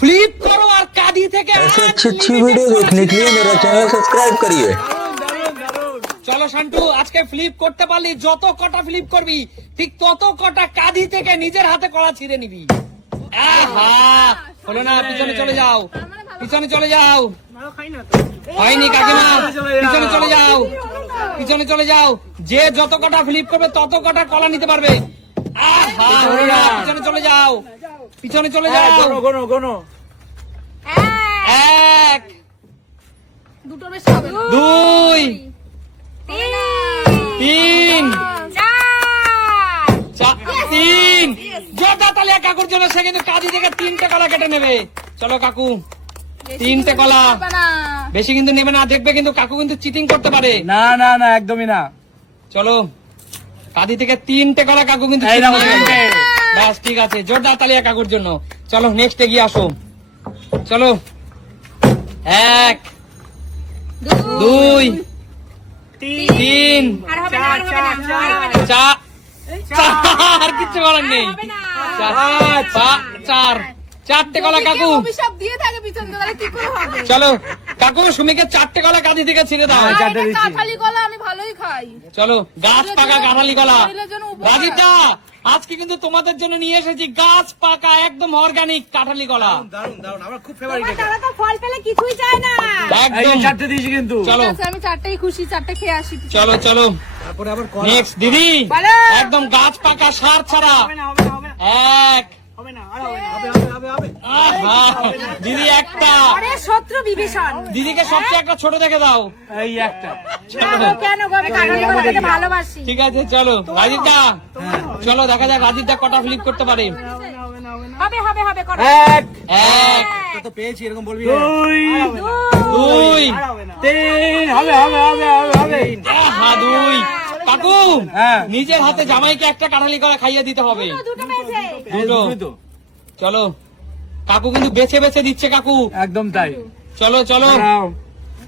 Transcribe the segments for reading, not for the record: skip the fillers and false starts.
Flip करो और कादी থেকে ऐसे अच्छी अच्छी वीडियो देखने के लिए मेरा चैनल सब्सक्राइब करिए। চলো শান্টু, আজকে ফ্লিপ করতে পারলি, যত কটা ফ্লিপ করবি ঠিক তত কটা কাঁধি থেকে নিজের হাতে কলা ছিঁড়ে নিবি। আহা, হলো না, পিছনে চলে যাও, পিছনে চলে যাও। হয়নি কাকিমা, পিছনে চলে যাও, পিছনে চলে যাও। যে যত কটা ফ্লিপ করবে তত কটা কলা নিতে পারবে। আহা, হলো না, পিছনে চলে যাও, পিছনে চলে যাও। এক, দুটো বেশি হবে না। দুই, তিন, তিন। জোরদার তালিয়া কাকুর জন্য। সে কিন্তু কাঁধি থেকে 3টে কলা কেটে নেবে। চলো কাকু, 3টে কলা। বেশি কিন্তু নেবে না, দেখবে কিন্তু কাকু কিন্তু চিটিং করতে পারে। না না না, একদমই না। চলো, কাঁধি থেকে 3টে কলা কাকু কিন্তু এই নাও, চিটিং করবে। 3টে। ব্যাস, ঠিক আছে, জোরদার তালিয়া কাকুর জন্য। চলো নেক্সট এগিয়ে আসো। চলো, 1, 2, 3, 4, আর কিচ্ছু করার নেই। 4টে কলা কাকু। অভিশাপ দিয়ে থাকে পিছন দিয়ে, তাহলে কি করে হবে? চলো কাকু, সুমিকে 4টে কলা কাঁধি থেকে ছিঁড়ে দাও। আর চারটে এটা দিচ্ছি। কাঁঠালি কলা আমি ভালোই খাই। চলো, গাছ পাকা কাঁঠালি কলা। শরীরের জন্য উপকার। রাজীবদা, আজকে কিন্তু তোমাদের জন্য নিয়ে এসেছি গাছ পাকা একদম অর্গানিক কাঁঠালি কলা। আমার খুব ফেভারিট এটা। তারা তো ফল পেলে কিছুই চায় না। এই যে একদম। 4টে দিয়েছি কিন্তু। চলো ঠিক আছে, আমি 4টাই খুশি, 4টে খেয়ে আসি। চলো চলো, তারপরে আবার কলা। নেক্সট দিদি, বলো। একদম গাছ পাকা সার ছাড়া। হবে না, হবে না, হবে না, 1, হবে না, আর হবে না, হবে। আহা, দিদি একটা। আরে শত্রু বিভীষণ। দিদিকে সবচেয়ে একটা ছোট দেখে দাও। এই একটা। চলো, কেন গো, আমি কাঁঠালি কলাটাকে ভালোবাসি। ঠিক আছে, চলো রাজীবদা, চলো দেখা যাক রাজীবদা কটা ফ্লিপ করতে পারে। হবে হবে হবে করো। 1, তো পেয়েছি, এরকম বলবি। 2, 2, 3, হবে হবে হবে হবে। আহা, 2। কাকু, হ্যাঁ। নিজের হাতে জামাইকে একটা কাঁঠালি কলা খাইয়ে দিতে হবে। দুটো পেয়েছে। দুটো। দুটোই তো। চলো, কাকু কিন্তু বেছে বেছে দিচ্ছে কাকু। একদম তাই। চলো চলো, দাঁড়াও।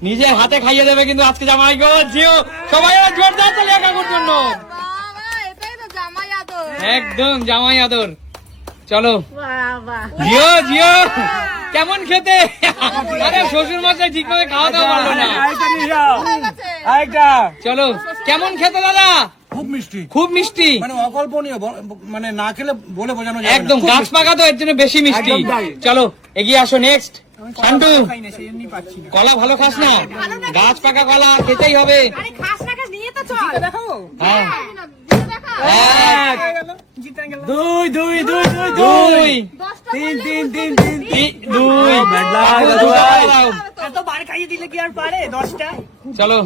নিজের হাতে খাইয়ে দেবে কিন্তু আজকে জামাই গো। জিও, সবাই জোরদার তালিয়া কাকুর জন্য। বাবা, এটাই তো জামাই আদর। একদম জামাই আদর। চলো বাবা। জিও জিও, কেমন খেতে? আরে শ্বশুর মশাই ঠিকভাবে খাওয়া দাওয়া পারলো না। আরেকটা নিয়ে যাও। হয়ে গেছে। আরেকটা। চলো, কেমন খেতে দাদা? খুব মিষ্টি, খুব মিষ্টি, মানে অকল্পনীয়, মানে না খেলে বলে বোঝানো যাবে না। একদম খুব গাছ মিষ্টি। পাকা তো এর জন্য বেশি মিষ্টি। একদম তাই। চলো এগিয়ে আসো, নেক্সট শান্টু। কলা ভালো খাস না? গাছ পাকা কলা খেতেই হবে। আরে খাস না খাস, নিয়ে তো চল। দেখাবো? হ্যাঁ, দেখা। 1, 2, 2, 2, 2, 2, 10টা 3, 3, 3, 3, 2। Bad luck, কাকু, bad দুটো luck। কলা দাও। চলো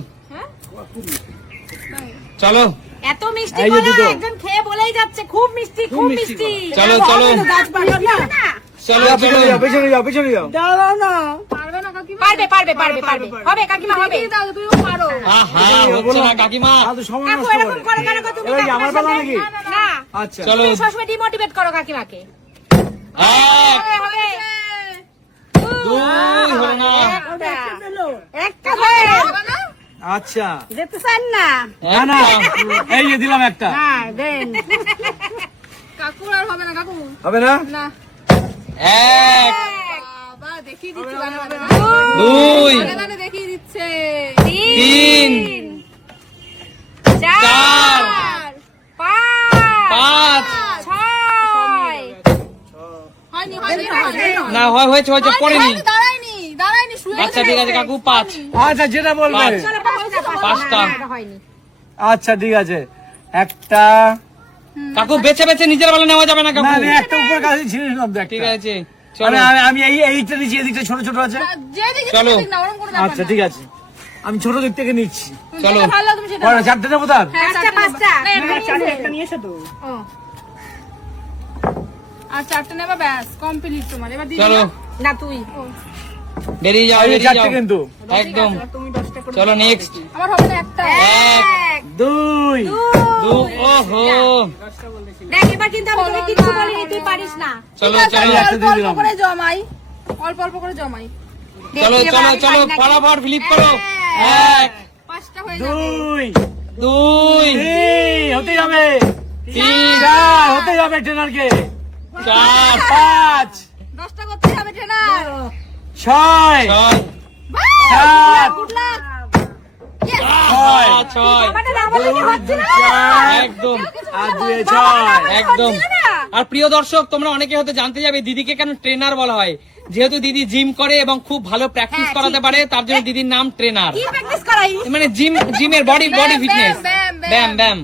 চলো, এত মিষ্টি এই যে কলা দুটো। একজন খেয়ে বলেই যাচ্ছে খুব মিষ্টি, খুব মিষ্টি। চলো, চলো। গাছ পাকা না। চলো চলো, পেছনে যাও, পেছনে যাও, পেছনে যাও। পারবে না কাকিমা? পারবে পারবে পারবে পারবে। হবে কাকিমা, হবে। তুমিও পারো। আহা, হচ্ছে না কাকিমা। আর তো সময় কাকু নষ্ট এরকম করে। করো কেন গো তুমি? এবার কি আমার কাকিমার পালা সাথে? নাকি? না। আচ্ছা। চলো, তুমি সবসময় ডিমোটিভেট করো কাকিমাকে। 1, হবে হবে। 2, হলো না। একটা হবে না? আচ্ছা। যেতে চান না? না না, একটা। এই যে দিলাম একটা। হ্যাঁ, দেন। কাকু আর হবে না কাকু। হবে না? না। 1, বাবা দেখিয়ে দিচ্ছে, হবে না, হবে না। 2, দাদা দেখিয়ে দিচ্ছে। 3, 4, 5, 5। 6। হয়নি হয়নি হয়নি। না হয়েছে হয়েছে, পড়েনি। দাঁড়াইনি দাঁড়াইনি, শুয়ে আচ্ছা ঠিক আছে কাকু, 5। আচ্ছা, যেটা বলবে। 5টা। আচ্ছা ঠিক আছে, একটা। কাকু বেছে বেছে নিজের বেলা নেওয়া যাবে না না, কাকু। আমি একটা উপর কাছে ছিঁড়ে নিলাম তো একটা। ঠিক আছে, আমি চলো আমি এইটা নিচ্ছি, এদিকটা ছোট ছোট আছে। যেদিকে চলো। সেদিক না, ওরকম কোনো ব্যাপার আচ্ছা না। ঠিক আছে, আমি ছোট দিক থেকে নিচ্ছি। তুমি চলো। যেটা ভালো তুমি সেটা কয়টা, নাও। 4টে নেবো তার? হ্যাঁ, 5টা। একটা নিয়ে এসো তো। ও। আর 4টে নেবা, ব্যাস কমপ্লিট তোমার। এবার দিদি চলো। না তুই। ও, বেরিয়ে যাও, এই যে বেরিয়ে 4টে যাও কিন্তু। একদম। তুমি 10টা করে। চলো নেক্সট। আমার হবে না একটা। 1, 2, 2, ওহো। দেখ এবার কিন্তু আমি তোকে কিচ্ছু বলিনি, তুই পারিস না। চলো ঠিক আছে, চলো আমি একটা অল্প দিয়ে অল্প দিলাম। করে জমাই, অল্প অল্প করে জমাই। চলো দেখি এবার চলো আমি চলো, পারি নাকি। ফটাফট ফ্লিপ করো। 1, 5টা হয়ে যাবে। 2, 2, 3, হতে যাবে। 3, 4 হতে যাবে ট্রেনারকে। 4, 5, 10টা করতে হবে ট্রেনার 6 ছয়। 7 গুড লাক ছয়। আমাদের আমলে কি হচ্ছে না একদম আর 2 6 একদম। হচ্ছে না? আর প্রিয় দর্শক, তোমরা অনেকে হয়তো জানতে যাবে দিদিকে কেন ট্রেনার বলা হয়। যেহেতু দিদি জিম করে এবং খুব ভালো প্র্যাকটিস হ্যাঁ, করাতে ঠিক। পারে, তার জন্য দিদির নাম ট্রেনার। কি প্র্যাকটিস করাই মানে জিমের বডি ফিটনেস। ব্যাম, ব্যাম ব্যাম।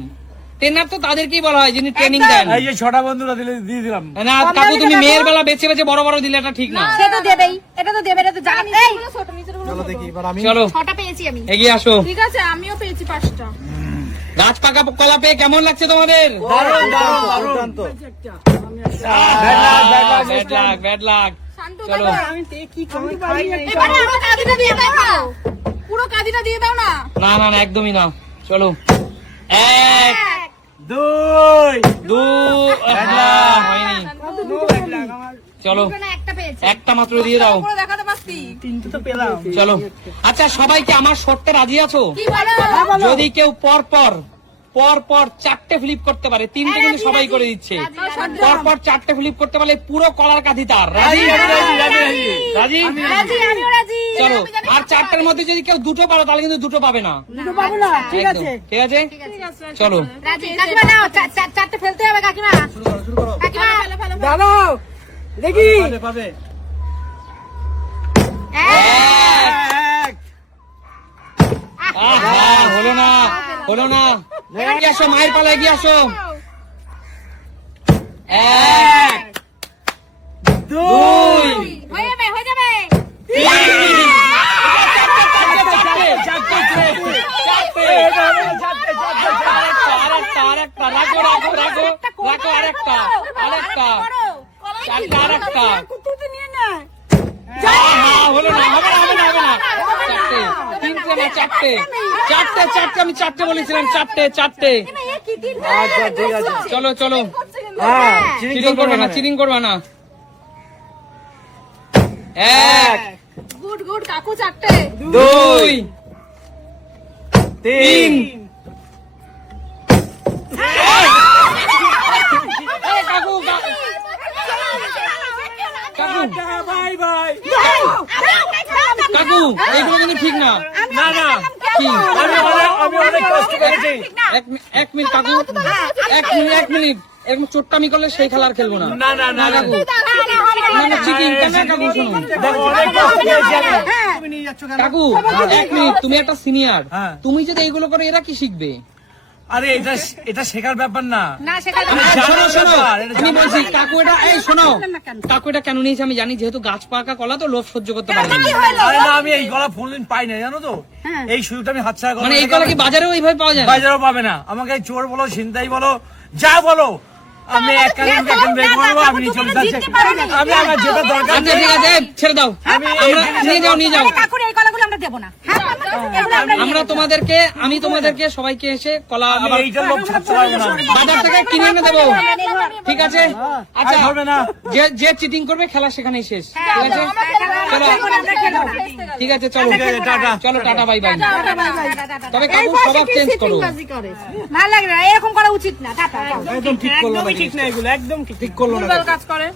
ট্রেনার তো তাদেরকেই বলা হয় যিনি ট্রেনিং দেন। এই যে 6টা বন্ধুরা দিয়ে দিলাম। না কাকু, তুমি মেয়ের বেলা বেছে বেছে বড় বড় দিলে এটা ঠিক না। সে তো দেবেই, এটা তো দেবে, এটা তো জানি। এই ছোট নিচের চলো দেখি এবার আমি চলো 6টা পেয়েছি আমি। এগিয়ে আসো। ঠিক আছে, আমিও পেয়েছি 5টা। গাছ পাকা কলা পেয়ে কেমন লাগছে তোমাদের? দুর্দান্ত। Bad luck. শান্তু চলো। দেখো, এবারে আমার কাঁদিটা দিয়ে দাও না। পুরো কাঁদিটা দিয়ে দাও না। না একদমই না। চলো 1 2 2 হয়নি। চলো দুটো না একটা পেয়েছি। একটা মাত্র দিয়ে দাও। পুরো দেখাতে পারছি। চলো আচ্ছা, সবাইকে আমার শর্তে রাজি আছো? কি বলো? যদি কেউ পর পর 4টে ফ্লিপ করতে পারে, 3টে কিন্তু সবাই করে দিচ্ছে, পর 4টে ফ্লিপ করতে পারলে পুরো কলার কাঁধি তার। রাজি? রাজি? রাজি, আমিও রাজি। চলো। আর 4টের মধ্যে যদি কেউ 2টো পারো তাহলে কিন্তু 2টো পাবে না। ঠিক আছে, ঠিক আছে, চলো। রাজি। কাকিমা নাও, 4টে ফেলতে হবে কাকিমা। কাকিমা দাদা দেখি পাবে এক। আহা, হলো না। এগিয়ে আসো, মায়ের পালা এগিয়ে আসো। 1 2 হয়ে যাবে। 4 রাখো আরেকটা। হলো না, হবে না। 4টে, আমি 4টে বলেছিলাম, 4টে। আচ্ছা ঠিক আছে চলো। হ্যাঁ চিটিং করবে না। 1 গুড কাকু 4টে। 2 3 কাকু, এইগুলো কিন্তু ঠিক না। না কি? আমি অনেক কষ্ট করেছি। এক মিনিট কাকু, এক মিনিট। এরকম চোট্টামি করলে সেই খেলা আর খেলবো না। না কাকু, চিটিং কেন কাকু? শুনুন দেখো অনেক কষ্ট করেছি আমি। তুমি নিয়ে যাচ্ছ কেন কাকু, 1 মিনিট। তুমি একটা সিনিয়র, হ্যাঁ। তুমি যদি এইগুলো করো এরা কি শিখবে? আরে এটা শেখার ব্যাপার না। না সেটা শোনো, এটা আমি বলছি কাকু এটা, এই শোনো, কাকু এটা কেন নিয়েছে আমি জানি, যেহেতু গাছ পাকা কলা তো লোভ সহ্য করতে পারে না। আরে না, আমি এই গলা ফোনলিন পাই না, জানো তো। এই সুযোগটা আমি হাতছাড়া করব। মানে এই কলা কি বাজারেও এইভাবে পাওয়া যায় না? বাজারেও পাবে না। আমাকে চোর বলো, ছিনতাই বলো, যা বলো, আমি এক কালীন বের করবো, আমি নিয়ে চলে যাচ্ছি। আমি আমার যেটা দরকার আচ্ছা ঠিক আছে, এই, ছেড়ে দাও। নিয়ে যাও। কাকুর এই কলাগুলো আমরা দেবো না। আমি তোমাদেরকে সবাইকে এসে কলা আমি আবার এইটার লোক ছাড়তে পারবো না। বাজার থেকে কিনে এনে দেবো। ঠিক আছে? আচ্ছা, আর হবে না। যে চিটিং করবে খেলা সেখানেই শেষ। ঠিক আছে, চলো। ঠিক আছে, চলো। ঠিক আছে, টাটা। চলো, টাটা, বাই বাই। তবে কাকু স্বভাব চেঞ্জ করো। ভালো লাগে না, এরকম করা উচিত না। টাটা। একদম ঠিক করলো না ঠিক না এগুলো, একদম ঠিক ঠিক করলো না কাজ করে।